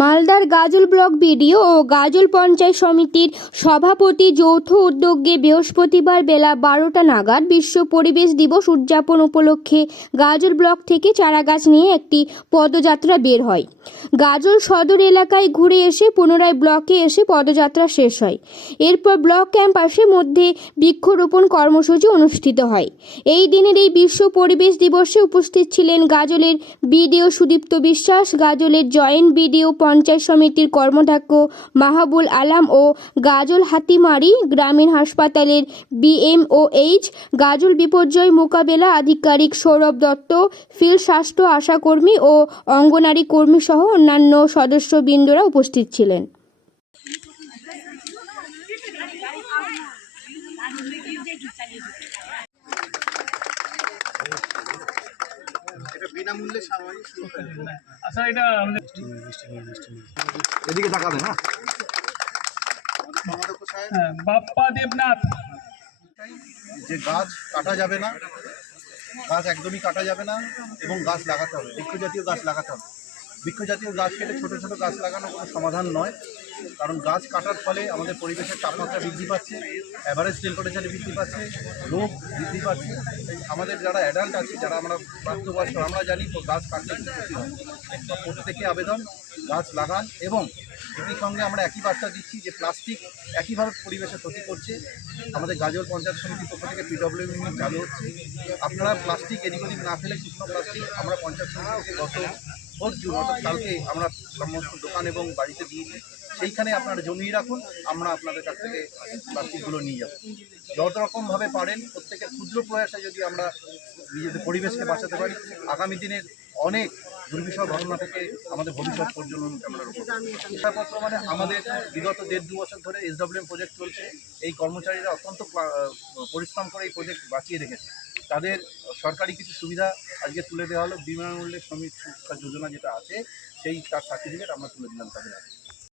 মালদার গাজল block BDO ও গাজল পঞ্চায়েত সমিতির সভাপতি যৌথ উদ্যোগে বৃহস্পতিবার বেলা বারোটা নাগাদ বিশ্ব পরিবেশ দিবস উদযাপন উপলক্ষে গাজল ব্লক থেকে চারাগাছ নিয়ে একটি পদযাত্রা বের হয়। গাজল সদর এলাকায় ঘুরে এসে পুনরায় ব্লকে এসে পদযাত্রা শেষ হয়। এরপর ব্লক ক্যাম্পাসের মধ্যে বৃক্ষরোপণ কর্মসূচি অনুষ্ঠিত হয়। এই দিনের এই বিশ্ব পরিবেশ দিবসে উপস্থিত ছিলেন গাজলের বিডিও সুদীপ্ত বিশ্বাস, গাজলের জয়েন্ট বিডিও পঞ্চায়েত সমিতির কর্মধ্যক্ষ মাহাবুল আলাম ও গাজল হাতিমারি গ্রামীণ হাসপাতালের বিএমওএইচ গাজল বিপর্যয় মোকাবেলা আধিকারিক সৌরভ দত্ত, ফিল্ড স্বাস্থ্য আশাকর্মী ও অঙ্গনারী কর্মী সহ অন্যান্য সদস্যবৃন্দরা উপস্থিত ছিলেন। এটা বিনামূল্যে আচ্ছা এটা এদিকে সাহেব হ্যাঁ, বাপ্পা দেবনাথ। যে গাছ কাটা যাবে না গাছ একদমই কাটা যাবে না এবং গাছ লাগাতে হবে বৃক্ষ জাতীয় গাছ লাগাতে হবে। বৃক্ষজাতীয় গাছ কেটে ছোটো ছোটো গাছ লাগানো কোনো সমাধান নয়। কারণ গাছ কাটার ফলে আমাদের পরিবেশের তাপমাত্রা বৃদ্ধি পাচ্ছে অ্যাভারেজ টেম্পারেচার বৃদ্ধি পাচ্ছে, রোগ বৃদ্ধি পাচ্ছে। আমাদের যারা অ্যাডাল্ট আছে, যারা আমরা প্রাপ্তবয়স্ক, আমরা জানি গাছ কাটলে কি ক্ষতি হয়। তো প্রত্যেকে আবেদন, গাছ লাগান এবং একই সঙ্গে আমরা একই বার্তা দিচ্ছি যে প্লাস্টিক একইভাবে পরিবেশের ক্ষতি করছে। আমাদের গাজল পঞ্চায়েত সমিতির পক্ষ থেকে পিডব্লিউ চালু হচ্ছে। আপনারা প্লাস্টিক এদিক ওদিক না ফেলে শুকনো প্লাস্টিক আমরা পঞ্চায়েত সমিতি গত কালকে আমরা সমস্ত দোকান এবং বাড়িতে দিয়েছি। সেইখানে আপনারা জমিয়ে রাখুন, আমরা আপনাদের কাছ থেকে প্লাস্টিকগুলো নিয়ে যাব। যত রকমভাবে পারেন, প্রত্যেকের ক্ষুদ্র প্রয়াসে যদি আমরা নিজেদের পরিবেশকে বাঁচাতে পারি, আগামী দিনের অনেক দুর্বিষয় ঘটনা থেকে আমাদের ভবিষ্যৎ প্রজন্মকে আমরা। শিক্ষাপত্র মানে আমাদের বিগত দেড় দু বছর ধরে এসডব্লিউএম প্রজেক্ট চলছে। এই কর্মচারীরা অত্যন্ত পরিশ্রম করে এই প্রজেক্ট বাঁচিয়ে রেখেছে। তাদের সরকারি কিছু সুবিধা আজকে তুলে দেওয়া হলো বিনামূল্যে শ্রমিক যোজনা যেটা আছে, সেই তার সার্টিফিকেট আমরা তুলে দিলাম তাদের হাতে।